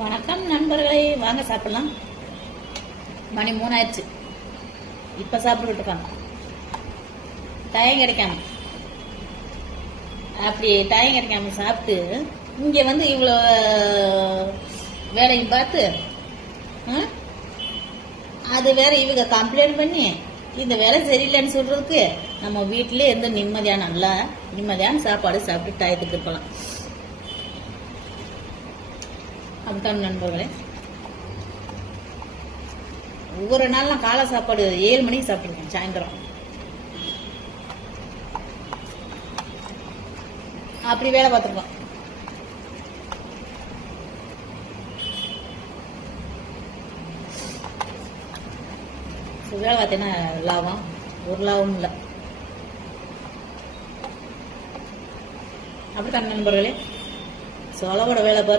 வணக்கம் நண்பர்களே, வாங்க சாப்பிடலாம். மணி 3 ஆயிடுச்சு. இப்ப சாப்பிட்டுக்கிட்டு இருக்காங்க. டைம் கிடைக்காம அப்படி டைம் கிடைக்காம சாப்பிட்டு இங்க வந்து இவ்வளோ வேலையும் பார்த்து அது வேற இவங்க கம்ப்ளைண்ட் பண்ணி இந்த வேலை சரியில்லைன்னு சொல்றதுக்கு நம்ம வீட்டிலே இருந்து நிம்மதியான சாப்பாடு சாப்பிட்டு டயத்துக்கு இருக்கலாம். அப்படித்தான் நண்பர்களே. ஒவ்வொரு நாள் நான் காலை சாப்பாடு 7 மணிக்கு சாப்பிட்டுருக்கேன். சாயந்தரம் அப்படி வேலை பார்த்துருக்கோம். வேலை பார்த்தீங்கன்னா லாபம் ஒரு லாபம் இல்லை. அப்படித்தான் நண்பர்களே. சோளவோட வேலை பாரு.